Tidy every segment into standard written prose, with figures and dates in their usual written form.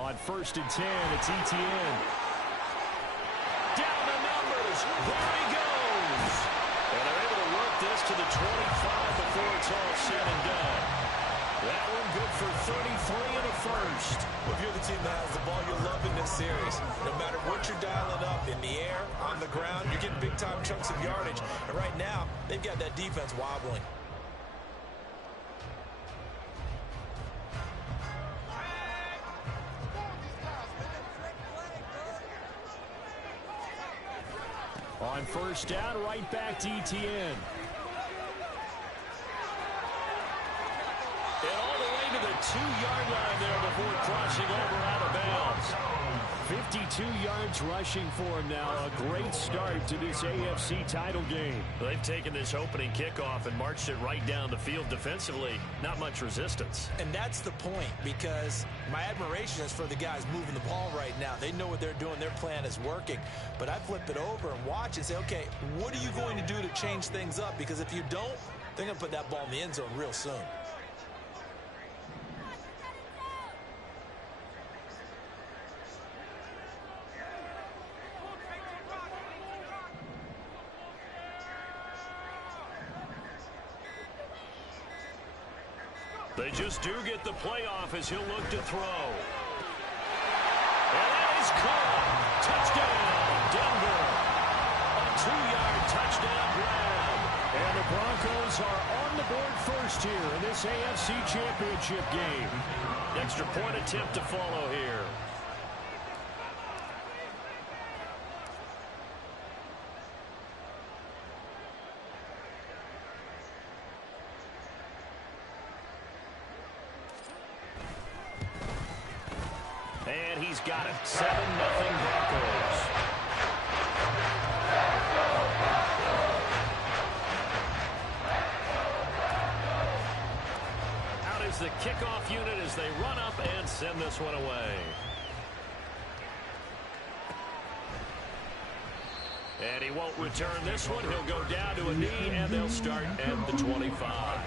On 1st and 10, it's ETN. Down the numbers. There he goes. And they're able to work this to the 25 before it's all said and done. That one good for 33 in the first. Well, if you're the team that has the ball, you're loving this series. No matter what you're dialing up, in the air, on the ground, you're getting big-time chunks of yardage. And right now, they've got that defense wobbling. On 1st down, right back to ETN. And all the way to the 2-yard line there before crossing over out of bounds. 52 yards rushing for him now. A great start to this AFC title game. They've taken this opening kickoff and marched it right down the field defensively. Not much resistance. And that's the point, because my admiration is for the guys moving the ball right now. They know what they're doing. Their plan is working. But I flip it over and watch and say, okay, what are you going to do to change things up? Because if you don't, they're going to put that ball in the end zone real soon. They just do get the playoff as he'll look to throw. And that is caught. Touchdown, Denver. A 2-yard touchdown grab. And the Broncos are on the board first here in this AFC Championship game. Extra point attempt to follow here. And he's got it. 7-0 Broncos. Out is the kickoff unit as they run up and send this one away. And he won't return this one. He'll go down to a knee, and they'll start at the 25.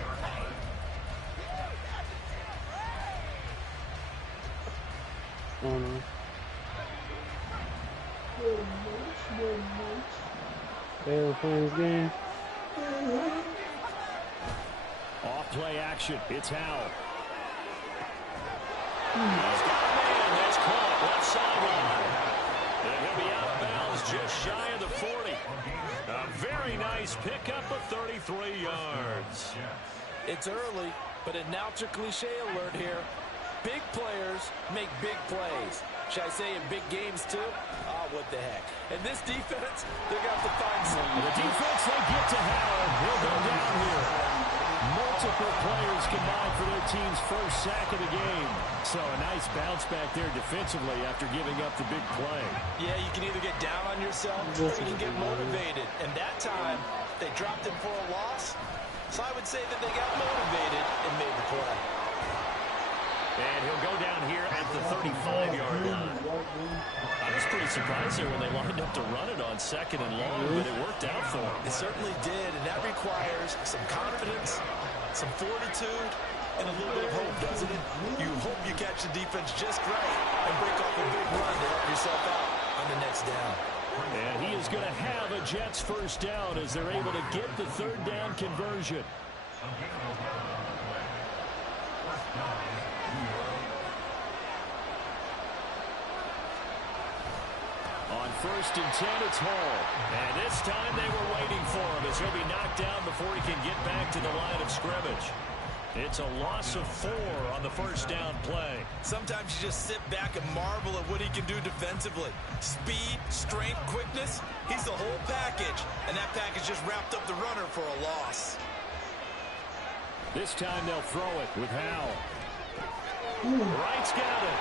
They're playing this game. Off play action. It's Howell. He's got a man. That's caught. Left sideline. And he'll be out of bounds just shy of the 40. A very nice pickup of 33 yards. It's early, but a announcer cliche alert here. Big players make big plays. Should I say in big games, too? Oh, what the heck. And this defense, they're going to have to find something. The defense, they get to Howell. He'll go down here. Multiple players combined for their team's first sack of the game. So a nice bounce back there defensively after giving up the big play. Yeah, you can either get down on yourself or you can get motivated. And that time, they dropped him for a loss. So I would say that they got motivated and made the play. And he'll go down here at the 35-yard line. I was pretty surprised there when they lined up to run it on 2nd and long, but it worked out for them. It certainly did, and that requires some confidence, some fortitude, and a little bit of hope, doesn't it? You hope you catch the defense just right and break off a big run to help yourself out on the next down. And he is going to have a Jets first down as they're able to get the 3rd down conversion. On 1st and 10, it's Hall. And this time they were waiting for him as he'll be knocked down before he can get back to the line of scrimmage. It's a loss of 4 on the 1st down play. Sometimes you just sit back and marvel at what he can do defensively. Speed, strength, quickness, he's the whole package. And that package just wrapped up the runner for a loss. This time they'll throw it with Howell. Wright's got it.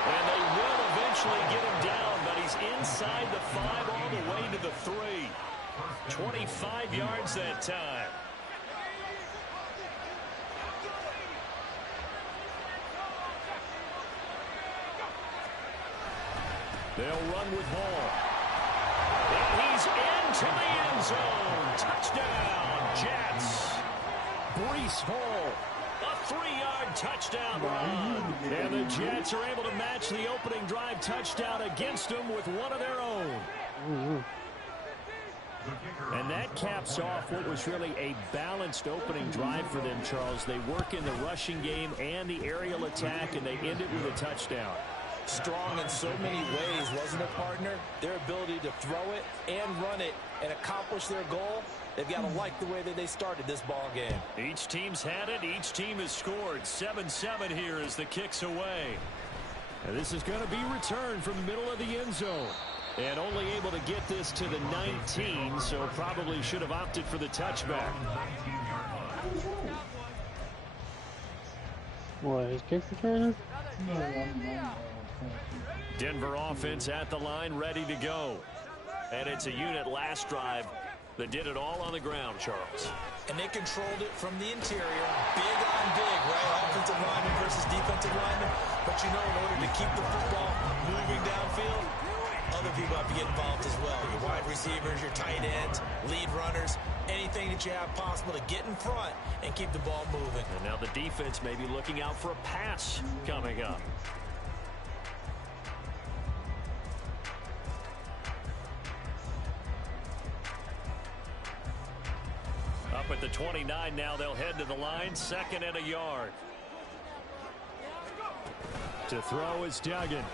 And they will eventually get him down, but he's inside the 5 all the way to the 3. 25 yards that time. They'll run with Hall. And he's into the end zone. Touchdown, Jets. Breece Hall, a 3-yard touchdown run. And the Jets are able to match the opening drive touchdown against them with one of their own. And that caps off what was really a balanced opening drive for them, Charles. They work in the rushing game and the aerial attack, and they end it with a touchdown. Strong in so many ways, wasn't it, partner? Their ability to throw it and run it and accomplish their goal, they've got to like the way that they started this ball game. Each team's had it. Each team has scored. 7-7 here as the kick's away. And this is going to be returned from the middle of the end zone. And only able to get this to the 19, so probably should have opted for the touchback. What, his kick's returner? Denver offense at the line, ready to go. And it's a unit last drive that did it all on the ground, Charles. And they controlled it from the interior. Big on big, right? Offensive lineman versus defensive lineman. But you know, in order to keep the football moving downfield, other people have to get involved as well. Your wide receivers, your tight ends, lead runners, anything that you have possible to get in front and keep the ball moving. And now the defense may be looking out for a pass coming up. Up at the 29 now, they'll head to the line, 2nd and a yard. To throw is Duggan.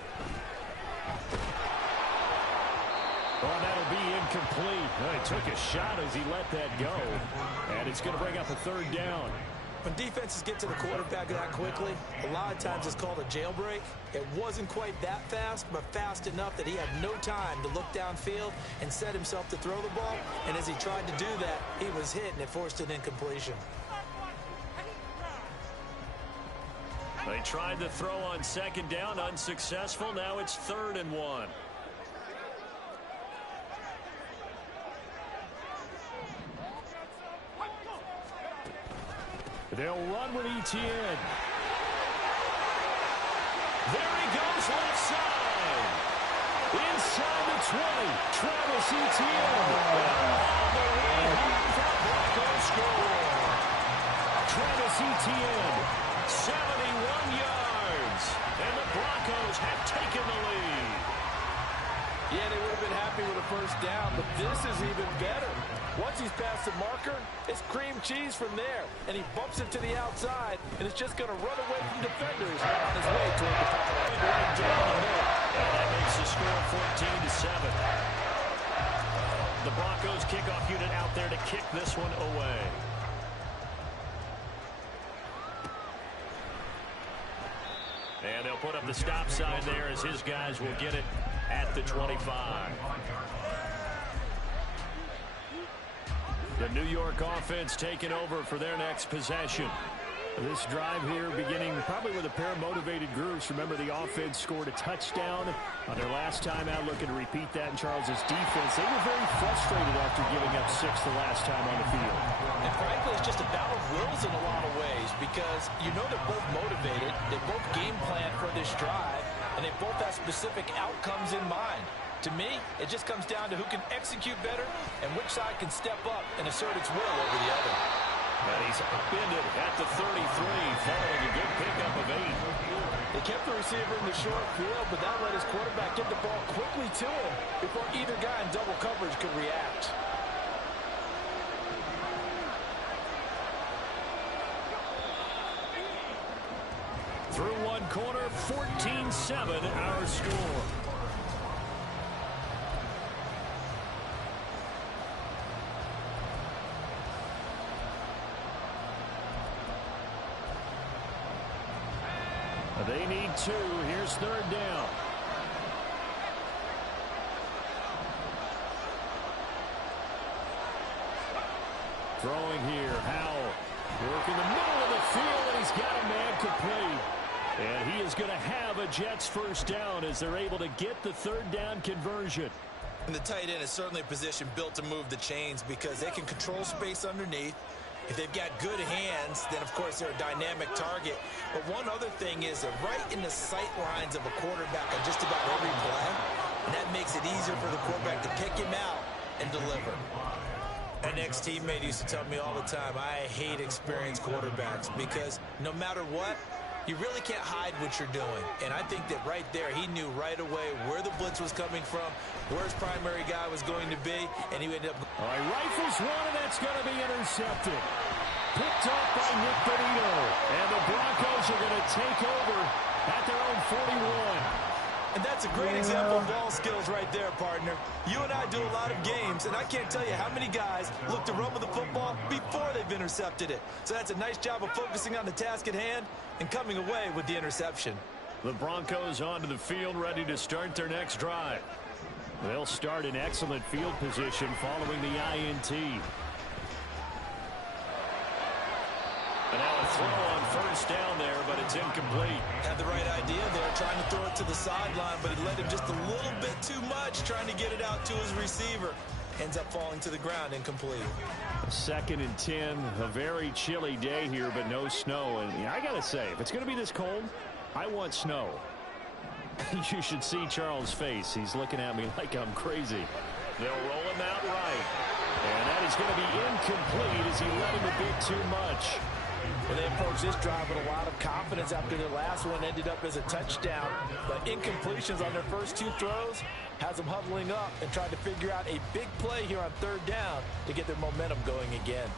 Oh, that'll be incomplete. He took a shot as he let that go. And it's going to bring up a 3rd down. When defenses get to the quarterback that quickly, a lot of times it's called a jailbreak. It wasn't quite that fast, but fast enough that he had no time to look downfield and set himself to throw the ball. And as he tried to do that, he was hit, and it forced an incompletion. They tried to throw on 2nd down, unsuccessful. Now it's 3rd and 1. They'll run with Etienne. There he goes, left side. Inside the 20, Travis Etienne. All the way home for the Broncos score. Travis Etienne, 71 yards. And the Broncos have taken the lead. Yeah, they would have been happy with a 1st down, but this is even better. Once he's past the marker, it's cream cheese from there. And he bumps it to the outside, and it's just going to run away from defenders on his way toward the pile. Right down the middle. And that makes the score 14-7. The Broncos kickoff unit out there to kick this one away. And they'll put up the stop sign there as his guys will get it at the 25. The New York offense taking over for their next possession. This drive here beginning probably with a pair of motivated groups. Remember, the offense scored a touchdown on their last time out, looking to repeat that in Charles's defense. They were very frustrated after giving up 6 the last time on the field. And frankly, it's just a battle of wills in a lot of ways because you know they're both motivated. They both game plan for this drive, and they both have specific outcomes in mind. To me, it just comes down to who can execute better and which side can step up and assert its will over the other. And he's upended at the 33, following a good pickup of 8. They kept the receiver in the short field, but that let his quarterback get the ball quickly to him before either guy in double coverage could react. Through one quarter, 14-7 our score. They need 2. Here's 3rd down. Throwing here, Howell. Work in the middle of the field, and he's got a man complete. And he is going to have a Jets 1st down as they're able to get the 3rd down conversion. And the tight end is certainly a position built to move the chains because they can control space underneath. If they've got good hands, then, of course, they're a dynamic target. But one other thing is they're right in the sight lines of a quarterback on just about every play. And that makes it easier for the quarterback to pick him out and deliver. An ex-teammate used to tell me all the time, I hate experienced quarterbacks because no matter what, you really can't hide what you're doing. And I think that right there, he knew right away where the blitz was coming from, where his primary guy was going to be, and he ended up... All right, rifles one, and that's going to be intercepted. Picked off by Nick Bonito. And the Broncos are going to take over at their own 41. And that's a great example of ball skills right there, partner. You and I do a lot of games, and I can't tell you how many guys look to run with the football before they've intercepted it. So that's a nice job of focusing on the task at hand and coming away with the interception. The Broncos onto the field, ready to start their next drive. They'll start in excellent field position following the INT. And now a throw on first down there, but it's incomplete. Had the right idea there, trying to throw it to the sideline, but he led him just a little bit too much, trying to get it out to his receiver. Ends up falling to the ground, incomplete. 2nd and 10, a very chilly day here, but no snow. And I got to say, if it's going to be this cold, I want snow. You should see Charles' face. He's looking at me like I'm crazy. They'll roll him out right. And that is going to be incomplete as he let him a bit too much. Well, they approached this drive with a lot of confidence after their last one ended up as a touchdown. But incompletions on their first 2 throws has them huddling up and trying to figure out a big play here on 3rd down to get their momentum going again.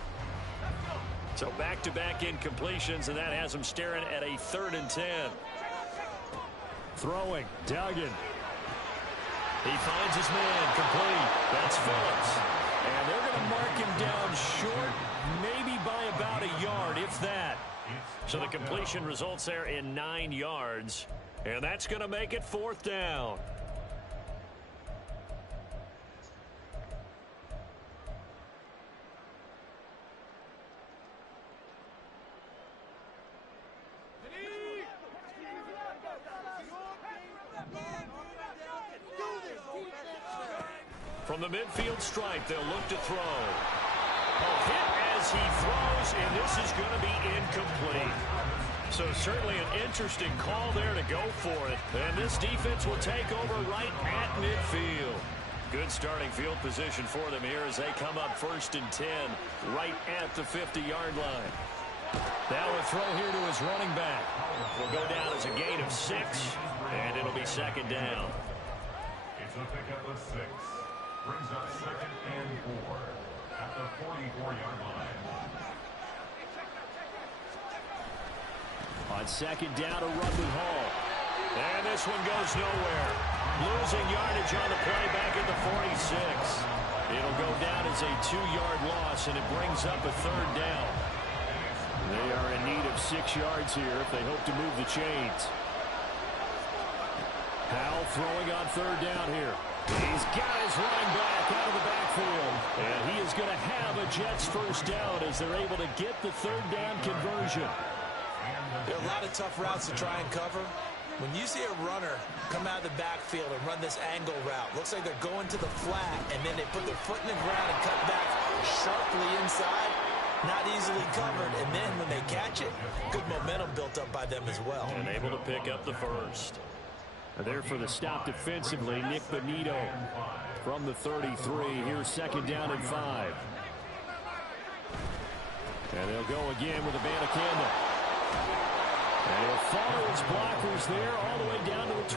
So back-to-back incompletions, and that has them staring at a 3rd and 10. Throwing, Duggan. He finds his man, complete. That's Phillips. And they're going to mark him down short, maybe by about a yard, if that. So the completion results there in 9 yards. And that's going to make it 4th down. From the midfield stripe, they'll look to throw. Hit as he throws, and this is going to be incomplete. So certainly an interesting call there to go for it. And this defense will take over right at midfield. Good starting field position for them here as they come up 1st and 10 right at the 50-yard line. Now a throw here to his running back. Will go down as a gain of 6, and it'll be 2nd down. It's a pickup of 6. Brings up 2nd and 4 at the 44-yard line. On 2nd down, a run with Hall. And this one goes nowhere. Losing yardage on the play back at the 46. It'll go down as a 2-yard loss, and it brings up a 3rd down. They are in need of 6 yards here if they hope to move the chains. Howell throwing on 3rd down here. He's got his running back out of the backfield. And he is going to have a Jets 1st down as they're able to get the 3rd down conversion. There are a lot of tough routes to try and cover. When you see a runner come out of the backfield and run this angle route, looks like they're going to the flat, and then they put their foot in the ground and cut back sharply inside. Not easily covered, and then when they catch it, good momentum built up by them as well. And able to pick up the 1st. There for the stop defensively, Nick Bonito from the 33. Here's 2nd down and 5. And they'll go again with a Banacanda. And he'll follow his blockers there all the way down to the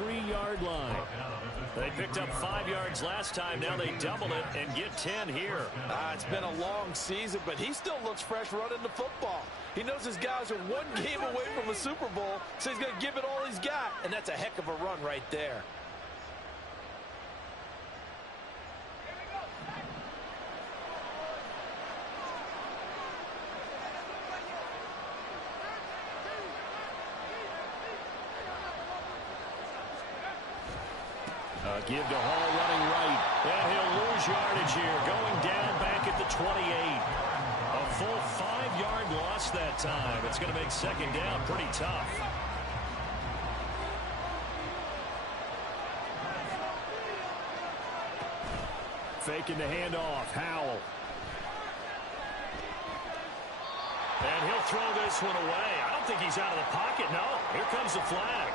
23-yard line. They picked up 5 yards last time. Now they double it and get 10 here. It's been a long season, but he still looks fresh running the football. He knows his guys are 1 game away from a Super Bowl, so he's going to give it all he's got. And that's a heck of a run right there. Give to Hall running right. And he'll lose yardage here. Going down back at the 28. A full 5-yard loss that time. It's going to make 2nd down pretty tough. Faking the handoff. Howell. And he'll throw this one away. I don't think he's out of the pocket. No, here comes the flag.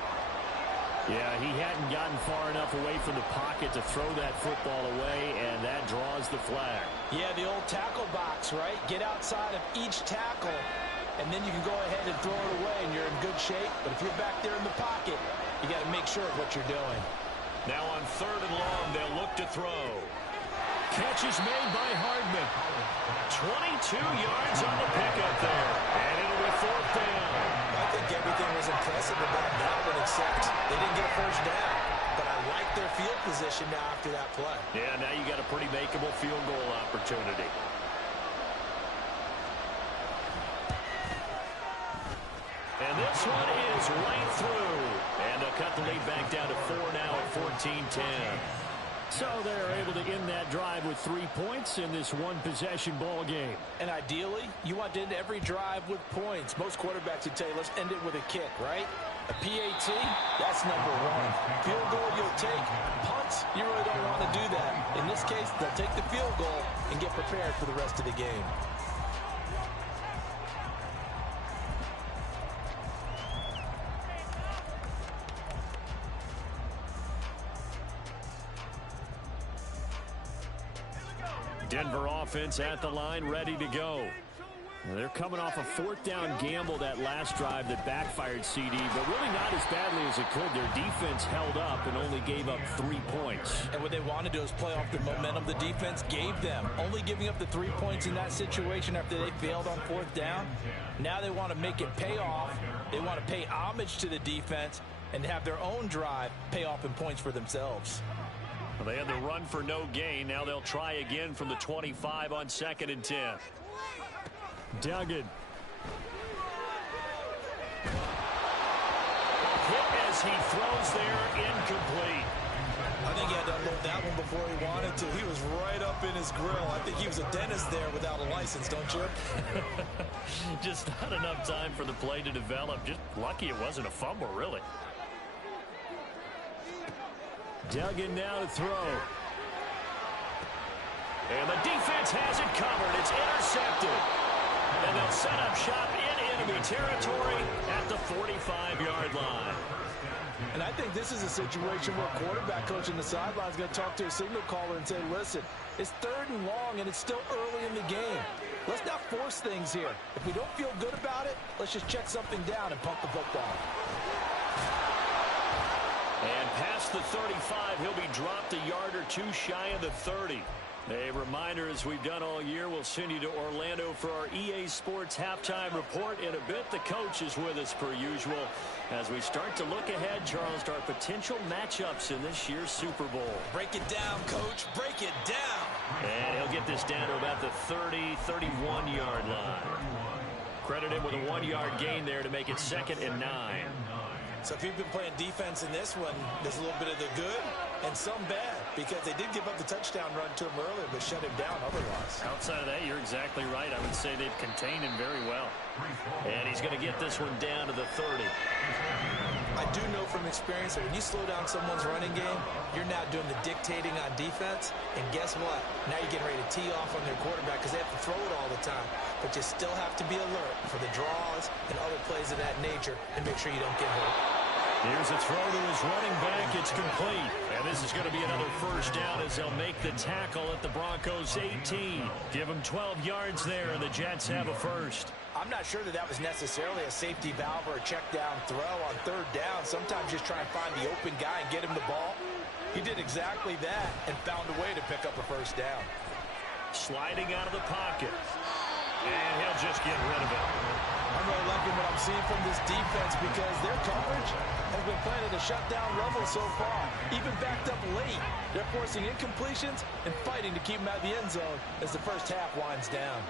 Yeah, he hadn't gotten far enough away from the pocket to throw that football away, and that draws the flag. Yeah, the old tackle box, right? Get outside of each tackle, and then you can go ahead and throw it away, and you're in good shape. But if you're back there in the pocket, you got to make sure of what you're doing. Now on 3rd and long, they'll look to throw. Catch is made by Hardman. 22 yards on the pickup there, and it'll be 4th down. I think everything was impressive about that one, except they didn't get a first down. But I like their field position now after that play. Yeah, now you got a pretty makeable field goal opportunity. And this one is right through. And they'll cut the lead back down to 4 now at 14-10. So they're able to end that drive with 3 points in this one-possession ball game. And ideally, you want to end every drive with points. Most quarterbacks would tell you, let's end it with a kick, right? A PAT, that's number 1. Field goal you'll take. Punts, you really don't want to do that. In this case, they'll take the field goal and get prepared for the rest of the game. Denver offense at the line, ready to go. They're coming off a 4th down gamble that last drive that backfired CD, but really not as badly as it could. Their defense held up and only gave up 3 points. And what they want to do is play off the momentum the defense gave them. Only giving up the 3 points in that situation after they failed on 4th down. Now they want to make it pay off. They want to pay homage to the defense and have their own drive pay off in points for themselves. Well, they had the run for no gain. Now they'll try again from the 25 on 2nd and 10. Duggan. Hit as he throws there, incomplete. I think he had to unload that one before he wanted to. He was right up in his grill. I think he was a dentist there without a license, don't you? Just not enough time for the play to develop. Just lucky it wasn't a fumble, really. Duggan now to throw. And the defense has it covered. It's intercepted. And they'll set up shop in enemy territory at the 45-yard line. And I think this is a situation where a quarterback coach in the sideline is going to talk to a signal caller and say, listen, it's 3rd and long, and it's still early in the game. Let's not force things here. If we don't feel good about it, let's just check something down and pump the football. And past the 35, he'll be dropped a yard or 2 shy of the 30. A reminder, as we've done all year, we'll send you to Orlando for our EA Sports halftime report in a bit. The coach is with us per usual as we start to look ahead, Charles, to our potential matchups in this year's Super Bowl. Break it down, Coach. Break it down. And he'll get this down to about the 30, 31-yard line. Credit him with a 1-yard gain there to make it 2nd and 9. So if you've been playing defense in this one, there's a little bit of the good and some bad, because they did give up the touchdown run to him earlier, but shut him down otherwise. Outside of that, you're exactly right. I would say they've contained him very well. And he's going to get this one down to the 30. I do know from experience that when you slow down someone's running game, you're now doing the dictating on defense. And guess what? Now you're getting ready to tee off on their quarterback because they have to throw it all the time. But you still have to be alert for the draws and other plays of that nature and make sure you don't get hurt. Here's a throw to his running back. It's complete. And this is going to be another first down as they'll make the tackle at the Broncos 18. Give them 12 yards there, and the Jets have a first. I'm not sure that that was necessarily a safety valve or a check down throw on 3rd down. Sometimes just try and find the open guy and get him the ball. He did exactly that and found a way to pick up a first down. Sliding out of the pocket. And he'll just get rid of it. I'm really liking what I'm seeing from this defense because their coverage has been playing at a shutdown level so far. Even backed up late, they're forcing incompletions and fighting to keep them out of the end zone as the first half winds down.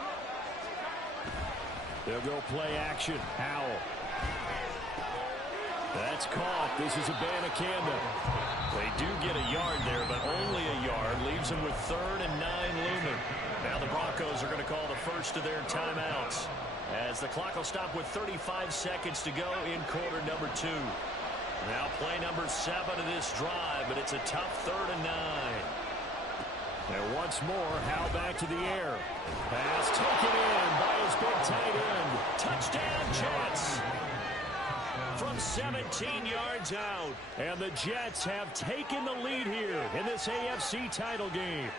They'll go play action. Howell. That's caught. This is Abanikanda. They do get a yard there, but only a yard. Leaves them with 3rd and 9 looming. Now the Broncos are going to call the first of their timeouts, as the clock will stop with 35 seconds to go in quarter number 2. Now play number 7 of this drive, but it's a tough 3rd and 9. And once more, Howell back to the air. Pass taken in by his big tight end. Touchdown, Jets. From 17 yards out. And the Jets have taken the lead here in this AFC title game.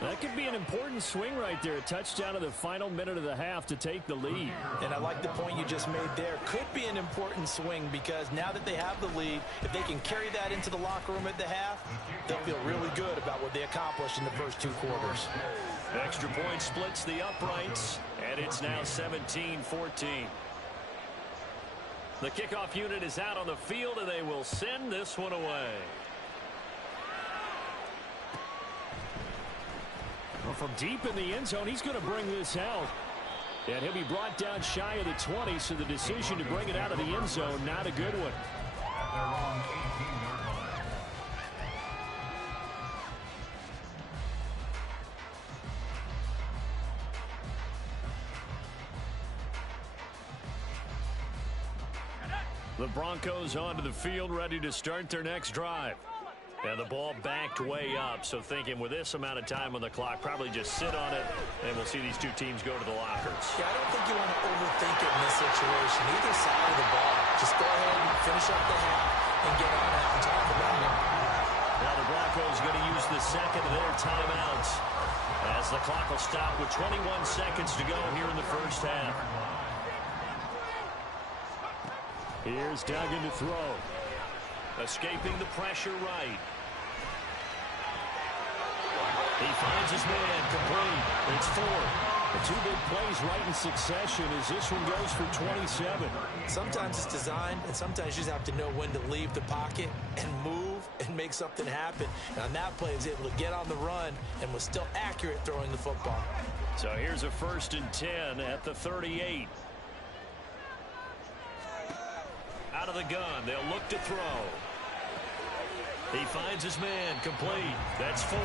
That could be an important swing right there. A touchdown in the final minute of the half to take the lead. And I like the point you just made there. Could be an important swing because now that they have the lead, if they can carry that into the locker room at the half, they'll feel really good about what they accomplished in the first 2 quarters. Extra point splits the uprights, and it's now 17-14. The kickoff unit is out on the field, and they will send this one away. Well, from deep in the end zone, he's going to bring this out. And he'll be brought down shy of the 20, so the decision to bring it out of the end zone, not a good one. The Broncos onto the field, ready to start their next drive. And the ball backed way up, so thinking with this amount of time on the clock, probably just sit on it, and we'll see these two teams go to the lockers. Yeah, I don't think you want to overthink it in this situation. Either side of the ball. Just go ahead and finish up the half and get on out and talk about it. Now the Broncos going to use the second of their timeouts as the clock will stop with 21 seconds to go here in the first half. Here's Duggan to throw. Escaping the pressure right. He finds his man complete. It's 4. The 2 big plays right in succession as this one goes for 27. Sometimes it's designed, and sometimes you just have to know when to leave the pocket and move and make something happen. And on that play, he was able to get on the run and was still accurate throwing the football. So here's a 1st and 10 at the 38. Out of the gun, they'll look to throw. He finds his man complete. That's 4th.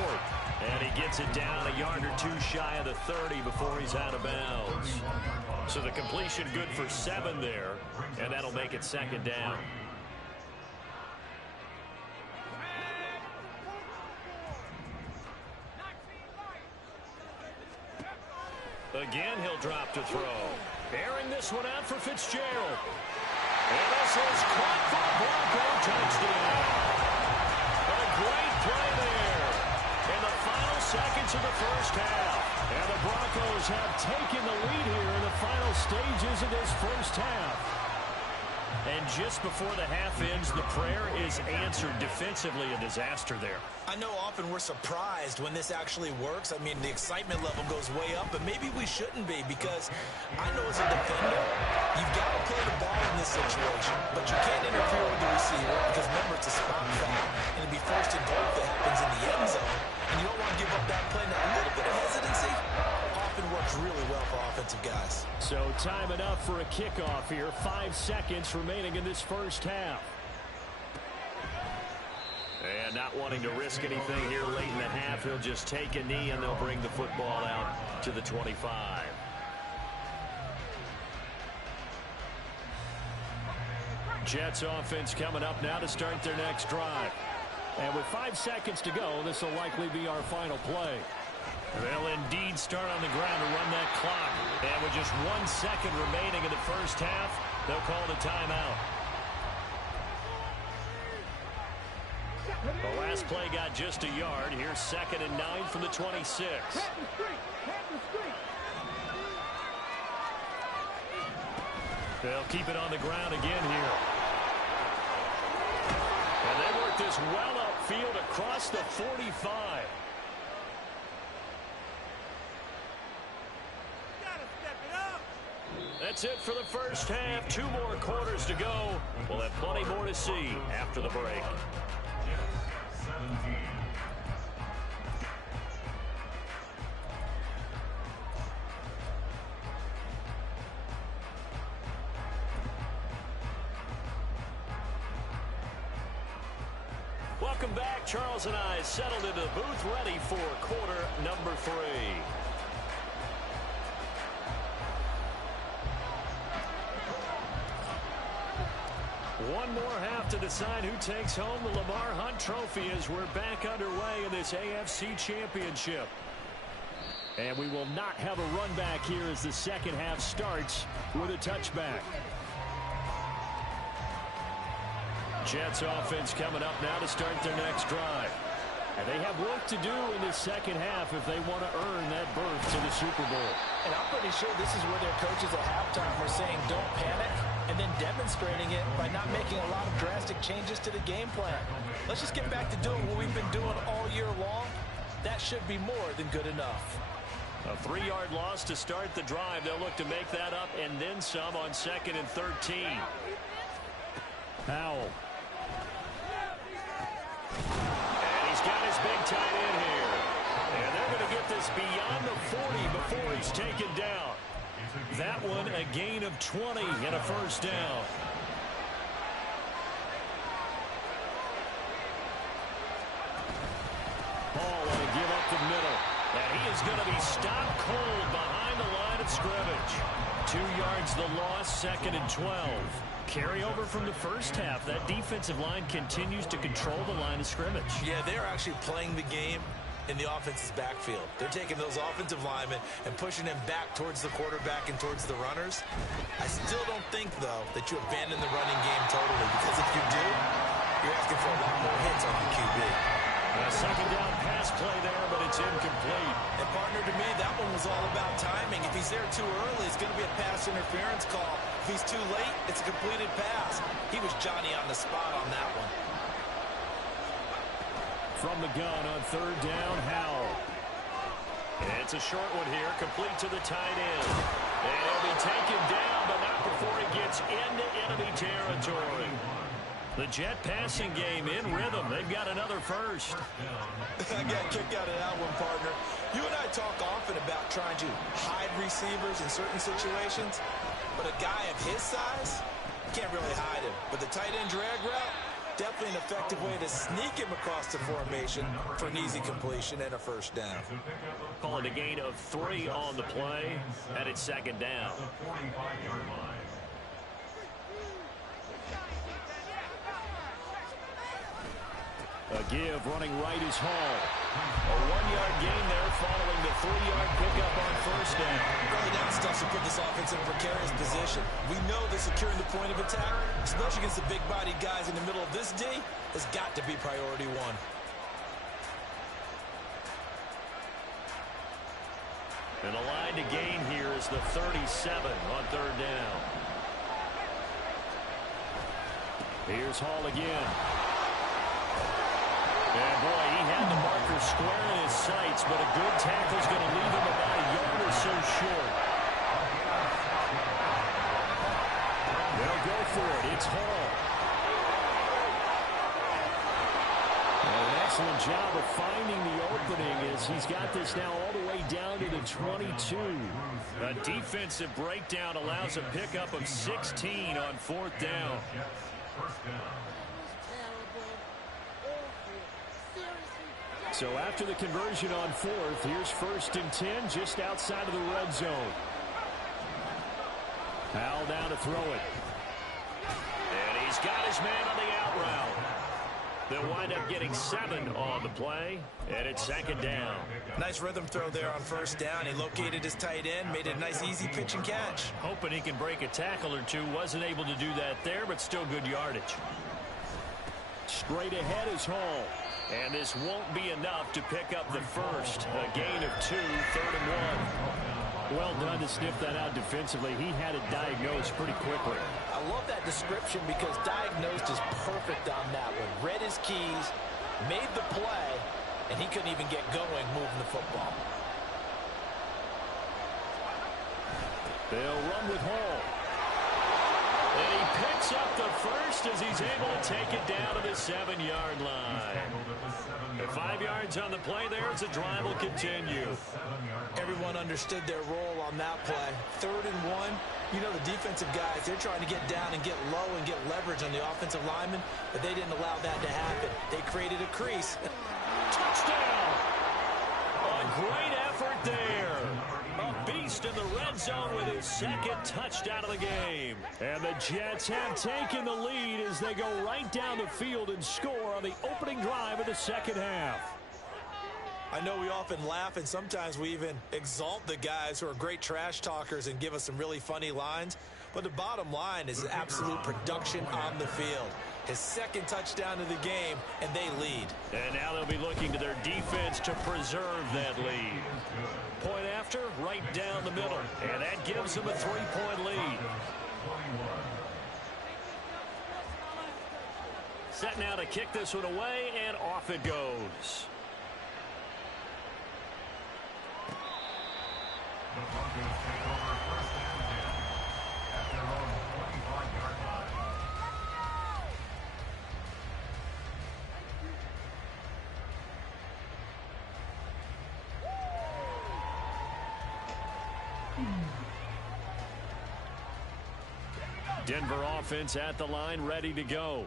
And he gets it down a yard or 2 shy of the 30 before he's out of bounds. So the completion good for 7 there, and that'll make it 2nd down. Again, he'll drop to throw. Airing this one out for Fitzgerald. And this is caught for a Bronco touchdown. A great play there in the final seconds of the first half. And the Broncos have taken the lead here in the final stages of this first half. And just before the half ends, the prayer is answered. Defensively, a disaster there. I know often we're surprised when this actually works. I mean, the excitement level goes way up, but maybe we shouldn't be because I know as a defender, you've got to play the ball in this situation, but you can't interfere with the receiver because, remember, it's a spot foul, and it'd be first and goal if it happens in the end zone, and you don't want to give up that play. Now, a little bit of hesitancy often works really well for offensive guys. So time enough for a kickoff here. 5 seconds remaining in this first half. And not wanting to risk anything here late in the half, he'll just take a knee and they'll bring the football out to the 25. Jets offense coming up now to start their next drive. And with 5 seconds to go, this will likely be our final play. They'll indeed start on the ground to run that clock. And with just 1 second remaining in the first half, they'll call the timeout. The last play got just a yard. Here's 2nd and 9 from the 26. They'll keep it on the ground again here. And they work this well upfield across the 45. That's it for the first half. 2 more quarters to go. We'll have plenty more to see after the break. Welcome back. Charles and I settled into the booth, ready for quarter number 3. One more half to decide who takes home the Lamar Hunt Trophy as we're back underway in this AFC Championship. And we will not have a run back here as the second half starts with a touchback. Jets offense coming up now to start their next drive. And they have work to do in the second half if they want to earn that berth to the Super Bowl. And I'm pretty sure this is where their coaches at halftime were saying don't panic, and then demonstrating it by not making a lot of drastic changes to the game plan. Let's just get back to doing what we've been doing all year long. That should be more than good enough. A 3-yard loss to start the drive. They'll look to make that up and then some on 2nd and 13. Howell. And he's got his big tight end here. And they're going to get this beyond the 40 before he's taken down. That one a gain of 20 and a first down. Hall on a give up the middle. And he is going to be stopped cold behind the line of scrimmage. 2 yards the loss, 2nd and 12. Carry over from the first half. That defensive line continues to control the line of scrimmage. Yeah, they're actually playing the game in the offense's backfield. They're taking those offensive linemen and pushing them back towards the quarterback and towards the runners. I still don't think, though, that you abandon the running game totally, because if you do, you're asking for a lot more hits on your QB. A second down pass play there, but it's incomplete. And, partner, to me, that one was all about timing. If he's there too early, it's going to be a pass interference call. If he's too late, it's a completed pass. He was Johnny on the spot on that one. From the gun on 3rd down, Howell. It's a short one here, complete to the tight end. And he'll be taken down, but not before he gets into enemy territory. The Jet passing game in rhythm. They've got another first. I got a kick out of that one, partner. You and I talk often about trying to hide receivers in certain situations, but a guy of his size, you can't really hide him. But the tight end drag route, definitely an effective way to sneak him across the formation for an easy completion and a first down. Calling a gain of 3 on the play, and it's 2nd down. A give running right is Hall. A 1-yard gain there following the 3-yard pickup on first down. Early down stuff to put this offense in a precarious position. We know that securing the point of attack, especially against the big-bodied guys in the middle of this D, has got to be priority one. And the line to gain here is the 37 on 3rd down. Here's Hall again. And boy, he had the marker square in his sights, but a good tackle is going to leave him about a yard or so short. They'll go for it. It's Hall. An excellent job of finding the opening as he's got this now all the way down to the 22. A defensive breakdown allows a pickup of 16 on 4th down. So after the conversion on 4th, here's 1st and 10 just outside of the red zone. Howell down to throw it. And he's got his man on the out route. They'll wind up getting 7 on the play, and it's 2nd down. Nice rhythm throw there on first down. He located his tight end, made it a nice easy pitch and catch. Hoping he can break a tackle or two. Wasn't able to do that there, but still good yardage. Straight ahead is Hall. And this won't be enough to pick up the first. A gain of 2, 3rd and 1. Well done to sniff that out defensively. He had it diagnosed pretty quickly. I love that description because diagnosed is perfect on that one. Read his keys, made the play, and he couldn't even get going moving the football. They'll run with Hall. And he picks up the first as he's able to take it down to the 7-yard line. And 5 yards on the play there as the drive will continue. Everyone understood their role on that play. 3rd and 1. You know the defensive guys, they're trying to get down and get low and get leverage on the offensive linemen, but they didn't allow that to happen. They created a crease. Touchdown! A great effort there. A beast in the red zone with his 2nd touchdown of the game. And the Jets have taken the lead as they go right down the field and score on the opening drive of the 2nd half. I know we often laugh and sometimes we even exalt the guys who are great trash talkers and give us some really funny lines. But the bottom line is absolute production on the field. His second touchdown of the game, and they lead. And now they'll be looking to their defense to preserve that lead. Point after, right down the middle. And that gives them a 3-point lead. Set now to kick this one away, and off it goes. The Broncos take over first and 10 at their own 25-yard line. Denver offense at the line, ready to go.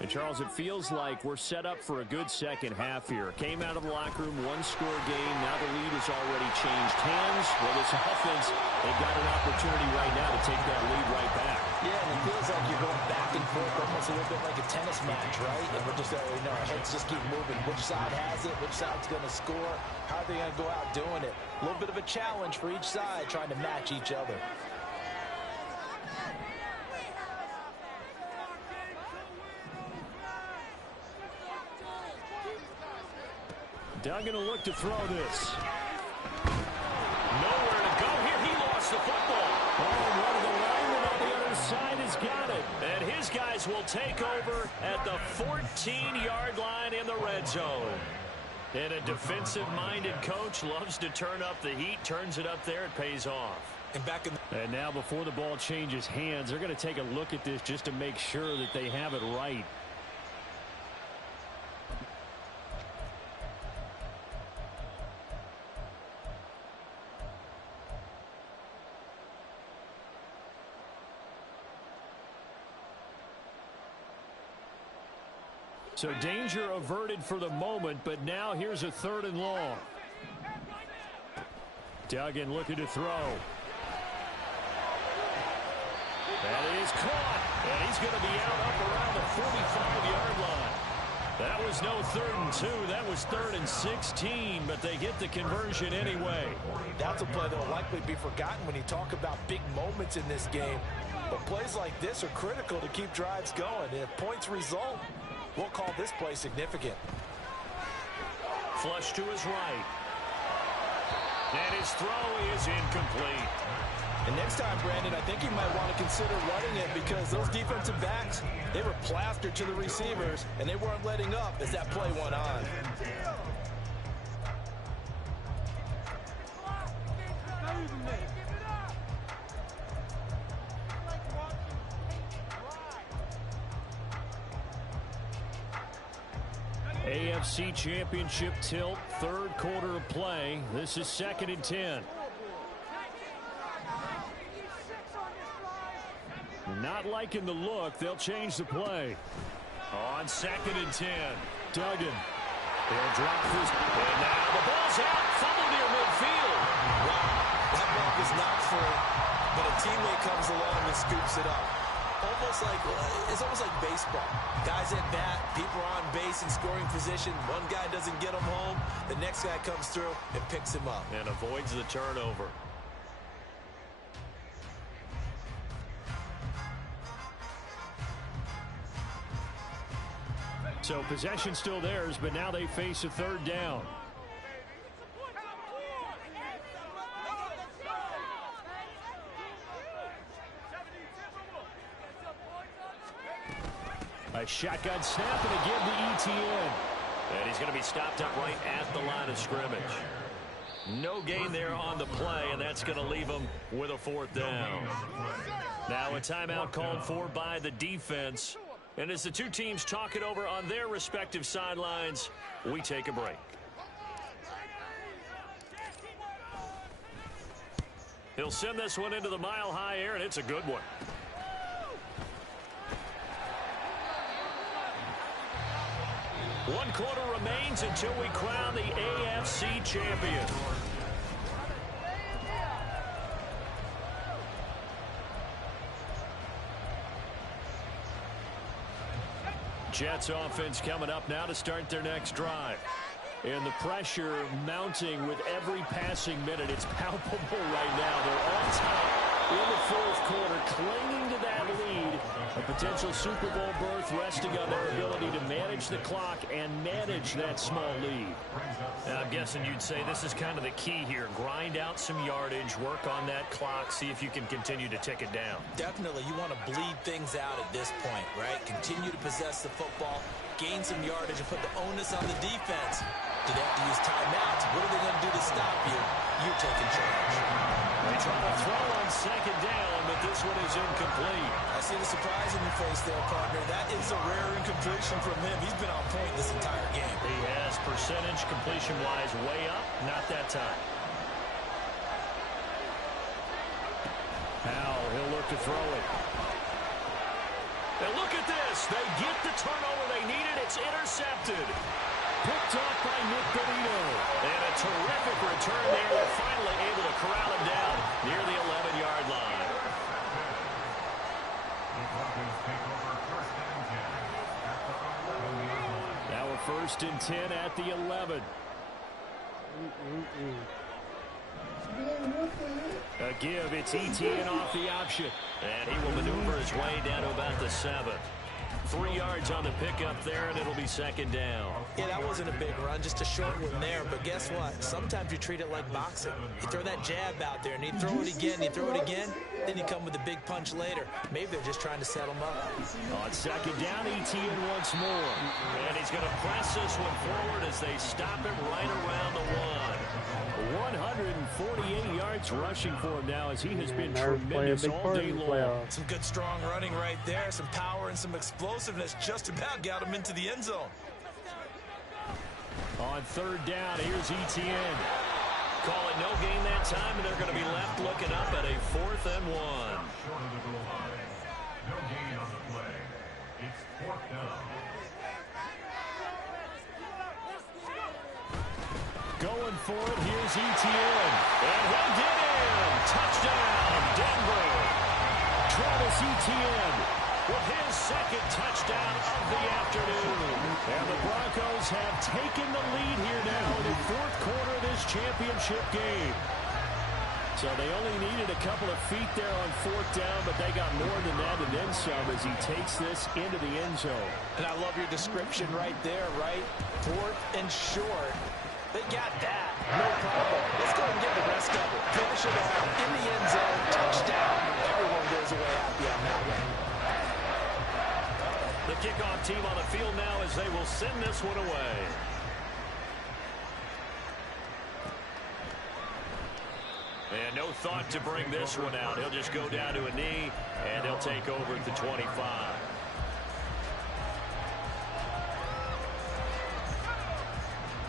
And, Charles, it feels like we're set up for a good second half here. Came out of the locker room, one-score game. Now the lead has already changed hands. Well, this offense, they've got an opportunity right now to take that lead right back. Yeah, and it feels like you're going back and forth, almost a little bit like a tennis match, right? And we're just, our heads just keep moving. Which side has it? Which side's going to score? How are they going to go out doing it? A little bit of a challenge for each side, trying to match each other. Doug going to look to throw this. Nowhere to go here. He lost the football. Oh, one of the linemen on the other side has got it. And his guys will take over at the 14-yard line in the red zone. And a defensive-minded coach loves to turn up the heat, turns it up there, it pays off. And now before the ball changes hands, they're going to take a look at this just to make sure that they have it right. So danger averted for the moment, but now here's a 3rd and long. Duggan looking to throw. That is caught, and he's going to be out up around the 45-yard line. That was no 3rd and 2. That was 3rd and 16, but they get the conversion anyway. That's a play that will likely be forgotten when you talk about big moments in this game. But plays like this are critical to keep drives going. And if points result, we'll call this play significant. Flush to his right. And his throw is incomplete. And next time, Brandon, I think you might want to consider running it because those defensive backs, they were plastered to the receivers, and they weren't letting up as that play went on. AFC Championship tilt, 3rd quarter of play. This is 2nd and 10. Not liking the look. They'll change the play. On 2nd and 10. Duggan. They'll drop this. And now the ball's out. Fumble near midfield. Wow. That ball was not free, but a teammate comes along and scoops it up. It's almost like baseball. Guys at bat, people are on base in scoring position. One guy doesn't get him home. The next guy comes through and picks him up. And avoids the turnover. So possession still theirs, but now they face a 3rd down. A shotgun snap and again to ETN. And he's going to be stopped up right at the line of scrimmage. No gain there on the play, and that's going to leave him with a 4th down. Now a timeout called for by the defense. And as the two teams talk it over on their respective sidelines, we take a break. He'll send this one into the mile-high air, and it's a good one. One quarter remains until we crown the AFC champion. Jets offense coming up now to start their next drive. And the pressure mounting with every passing minute. It's palpable right now. They're on top in the 4th quarter, clinging to that lead. A potential Super Bowl berth resting on their ability to manage the clock and manage that small lead. And I'm guessing you'd say this is kind of the key here. Grind out some yardage, work on that clock, see if you can continue to tick it down. Definitely, you want to bleed things out at this point, right? Continue to possess the football, gain some yardage, and put the onus on the defense. Do they have to use timeouts? What are they going to do to stop you? You're taking charge. They try to throw on second down, but this one is incomplete. I see the surprise in your face there, partner. That is a rare incompletion from him. He's been on point this entire game. He has percentage completion-wise way up, not that time. Powell, he'll look to throw it. And look at this. They get the turnover they needed. It's intercepted. Picked off by Nick Benito. And a terrific return there. They're finally able to corral him down near the 11-yard line. Now a 1st and 10 at the 11. A give, it's ETN off the option. And he will maneuver his way down to about the 7. 3 yards on the pickup there, and it'll be 2nd down. Yeah, that wasn't a big run, just a short one there. But guess what? Sometimes you treat it like boxing. You throw that jab out there, and you throw it again, you throw it again, then you come with a big punch later. Maybe they're just trying to set him up. On 2nd down, ETN once more. And he's going to press this one forward as they stop him right around the 1. 148 yards rushing for him now as he has been tremendous all day long. Some good strong running right there, some power and some explosiveness just about got him into the end zone. On 3rd down, here's ETN. Call it no gain that time, and they're going to be left looking up at a 4th and 1. No gain on the play. It's 4th down. Going for it, here's ETN. And he'll get in. Touchdown, Denver. Travis Etienne with his 2nd touchdown of the afternoon. And the Broncos have taken the lead here now in the 4th quarter of this championship game. So they only needed a couple of feet there on 4th down, but they got more than that and then some as he takes this into the end zone. And I love your description right there, right? 4th and short. They got that. No problem. Let's go and get the rest of it. Finish it off in the end zone. Touchdown. Everyone goes away happy on that one. The kickoff team on the field now as they will send this one away. And no thought to bring this one out. He'll just go down to a knee, and he'll take over at the 25.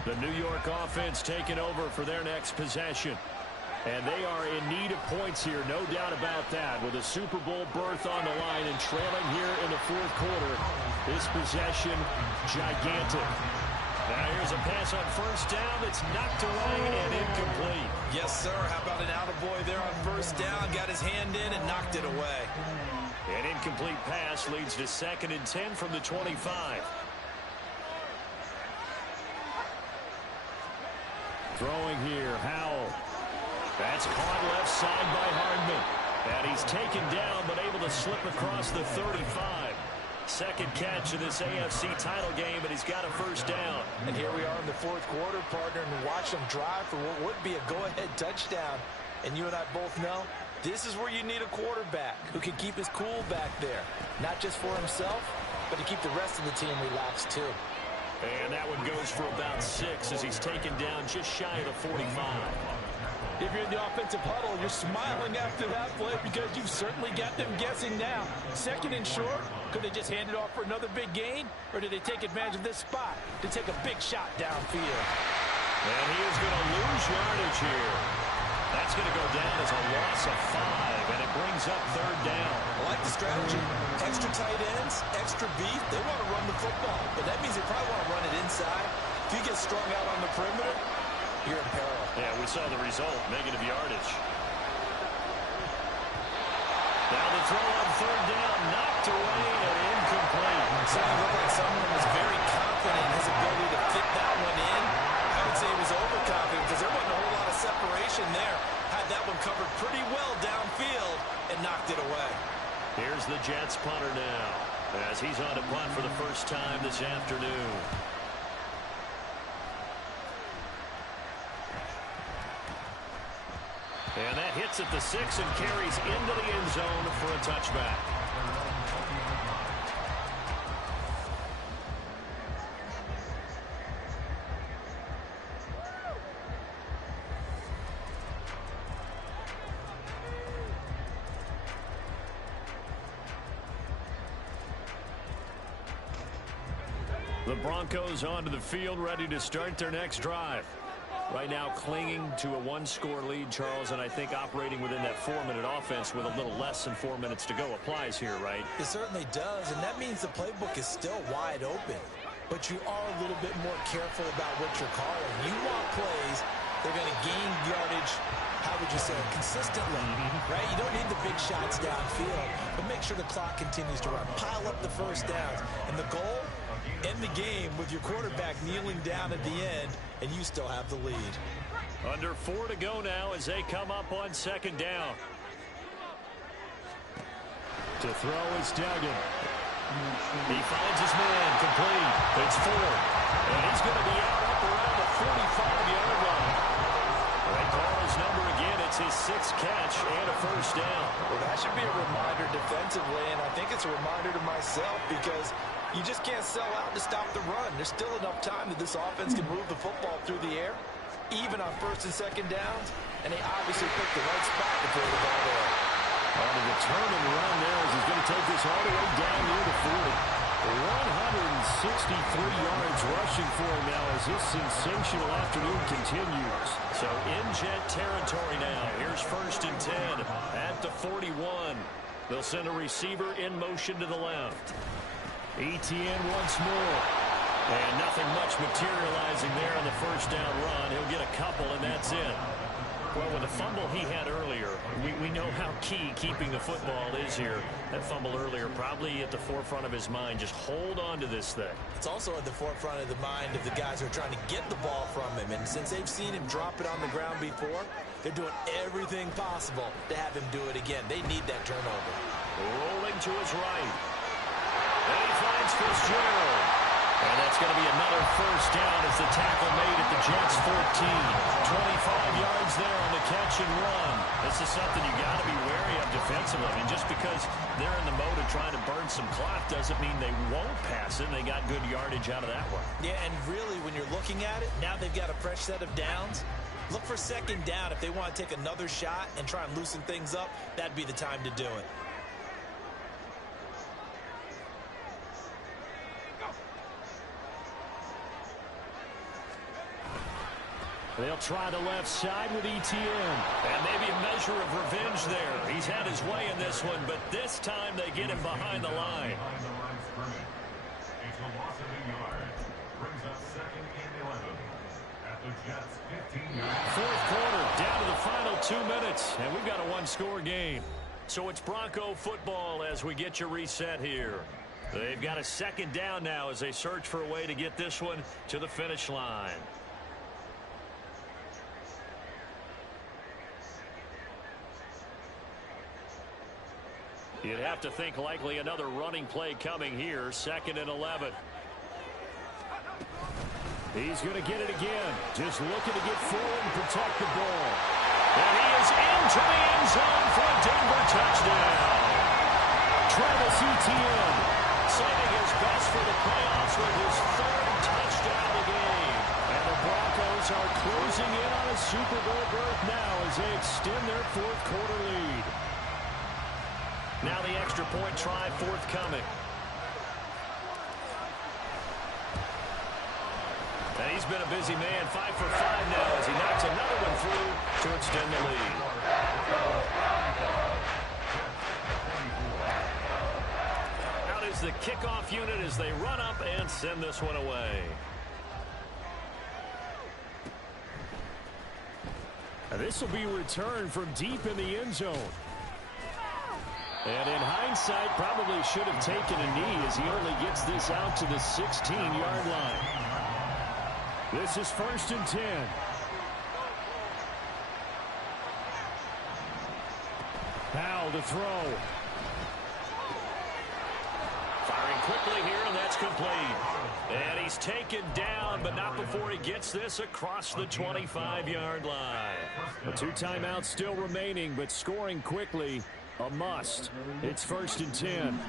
The New York offense taking over for their next possession. And they are in need of points here, no doubt about that. With a Super Bowl berth on the line and trailing here in the 4th quarter, this possession gigantic. Now here's a pass on 1st down that's knocked away and incomplete. Yes, sir. How about an attaboy there on 1st down? Got his hand in and knocked it away. An incomplete pass leads to 2nd and 10 from the 25. Throwing here, Howell. That's caught left side by Hardman. And he's taken down, but able to slip across the 35. 2nd catch of this AFC title game, and he's got a 1st down. And here we are in the 4th quarter, partner, and watch them drive for what would be a go-ahead touchdown. And you and I both know this is where you need a quarterback who can keep his cool back there. Not just for himself, but to keep the rest of the team relaxed, too. And that one goes for about 6 as he's taken down just shy of the 45. If you're in the offensive huddle, you're smiling after that play because you've certainly got them guessing now. 2nd and short, could they just hand it off for another big gain? Or did they take advantage of this spot to take a big shot downfield? And he is going to lose yardage here. That's going to go down as a loss of 5, and it brings up 3rd down. I like the strategy. Extra tight ends, extra beef. They want to run the football, but that means they probably want to run it inside. If you get strung out on the perimeter, you're in peril. Yeah, we saw the result, negative yardage. Now the throw on 3rd down, knocked away and incomplete. Certainly looked like someone was very confident in his ability to fit that one in. I would say he was overconfident because there wasn't a whole lot of separation there. Had that one covered pretty well downfield and knocked it away. Here's the Jets punter now. on to punt for the first time this afternoon. And that hits at the 6 and carries into the end zone for a touchback. The Broncos onto the field, ready to start their next drive. Right now clinging to a one-score lead, Charles, and I think operating within that 4-minute offense with a little less than 4 minutes to go applies here, right? It certainly does, and that means the playbook is still wide open. But you are a little bit more careful about what you're calling. You want plays, they're going to gain yardage, how would you say, consistently, right? You don't need the big shots downfield, but make sure the clock continues to run. Pile up the first downs. And the goal? End the game with your quarterback kneeling down at the end, and you still have the lead. Under 4 to go now as they come up on second down. To throw is Duggan. He finds his man complete. It's Ford. And he's going to be out up around the 45-yard line. They call his number again. It's his 6th catch and a first down. Well, that should be a reminder defensively, and I think it's a reminder to myself because you just can't sell out to stop the run. There's still enough time that this offense can move the football through the air, even on first and second downs, and they obviously picked the right spot to throw the ball there. On a determined run there as he's going to take this all the way down near the 40. 163 yards rushing for him now as this sensational afternoon continues. So in jet territory now. Here's first and 10 at the 41. They'll send a receiver in motion to the left. Etienne once more. And nothing much materializing there on the first down run. He'll get a couple, and that's it. Well, with the fumble he had earlier, we know how key keeping the football is here. That fumble earlier probably at the forefront of his mind. Just hold on to this thing. It's also at the forefront of the mind of the guys who are trying to get the ball from him. And since they've seen him drop it on the ground before, they're doing everything possible to have him do it again. They need that turnover. Rolling to his right. And he finds Fitzgerald. And that's going to be another first down as the tackle made at the Jets' 14. 25 yards there on the catch and run. This is something you got to be wary of defensively. I mean, just because they're in the mode of trying to burn some clock doesn't mean they won't pass it. They got good yardage out of that one. Yeah, and really, when you're looking at it, now they've got a fresh set of downs. Look for second down. If they want to take another shot and try and loosen things up, that'd be the time to do it. They'll try the left side with Etienne. And maybe a measure of revenge there. He's had his way in this one, but this time they get him behind the line. It's a loss of 8 yards. Brings up second and 11 at the Jets' 15-yard. Fourth quarter, down to the final 2 minutes, and we've got a one-score game. So it's Bronco football as we get you reset here. They've got a second down now as they search for a way to get this one to the finish line. You'd have to think likely another running play coming here. 2nd and 11. He's going to get it again. Just looking to get forward and protect the ball. And he is into the end zone for a Denver touchdown. Travis Etienne saving his best for the playoffs with his 3rd touchdown of the game. And the Broncos are closing in on a Super Bowl berth now as they extend their 4th quarter lead. Now the extra point try forthcoming. And he's been a busy man, 5 for 5 now as he knocks another one through to extend the lead. Out is the kickoff unit as they run up and send this one away. And this will be returned from deep in the end zone. And in hindsight, probably should have taken a knee as he only gets this out to the 16-yard line. This is 1st and 10. Powell to throw. Firing quickly here, and that's complete. And he's taken down, but not before he gets this across the 25-yard line. 2 timeouts still remaining, but scoring quickly, a must. It's 1st and 10.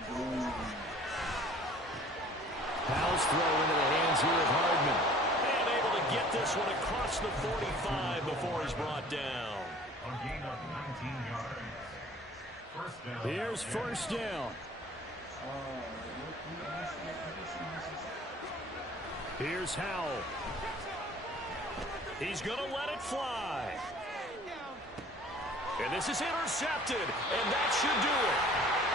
Powell's throw into the hands here of Hardman. And able to get this one across the 45 before he's brought down. A gain of 19 yards. First down. Here's 1st down. Here's Howell. He's going to let it fly. And this is intercepted, and that should do it.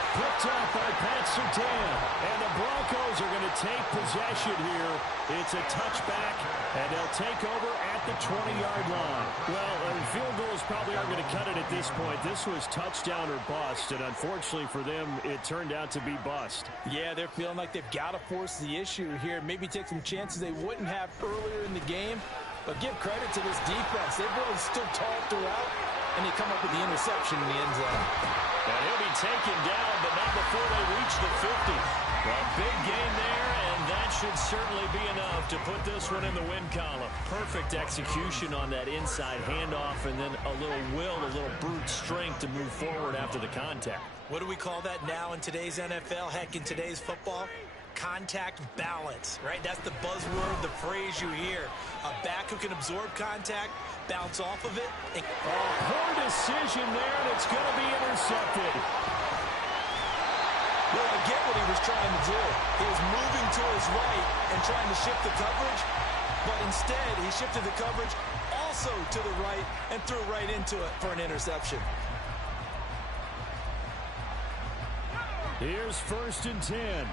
Picked up by Pat Surtain, and the Broncos are going to take possession here. It's a touchback, and they'll take over at the 20-yard line. Well, field goals probably aren't going to cut it at this point. This was touchdown or bust, and unfortunately for them, it turned out to be bust. Yeah, they're feeling like they've got to force the issue here. Maybe take some chances they wouldn't have earlier in the game. But give credit to this defense. They've really stood tall throughout, and they come up with the interception in the end zone. And he'll be taken down, but not before they reach the 50. A big gain there, and that should certainly be enough to put this one in the win column. Perfect execution on that inside handoff, and then a little will, a little brute strength to move forward after the contact. What do we call that now in today's NFL? Heck, in today's football? Contact balance, right? That's the buzzword, the phrase you hear. A back who can absorb contact, bounce off of it. And poor decision there, and it's going to be intercepted. Well, I get what he was trying to do. He was moving to his right and trying to shift the coverage, but instead he shifted the coverage also to the right and threw right into it for an interception. Here's 1st and 10.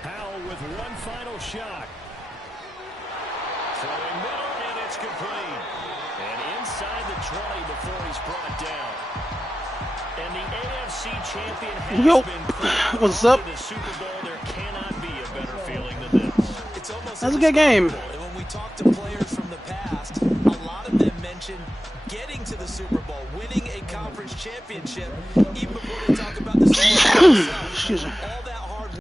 Powell with one final shot. Throwing middle, and it's complete. And inside the 20 before he's brought down. And the AFC champion has been what's up? to the Super Bowl. There cannot be a better feeling than this. It's almost That's a good game. And when we talk to players from the past, a lot of them mention getting to the Super Bowl, winning a conference championship, even before they talk about the Super Bowl itself. Excuse me.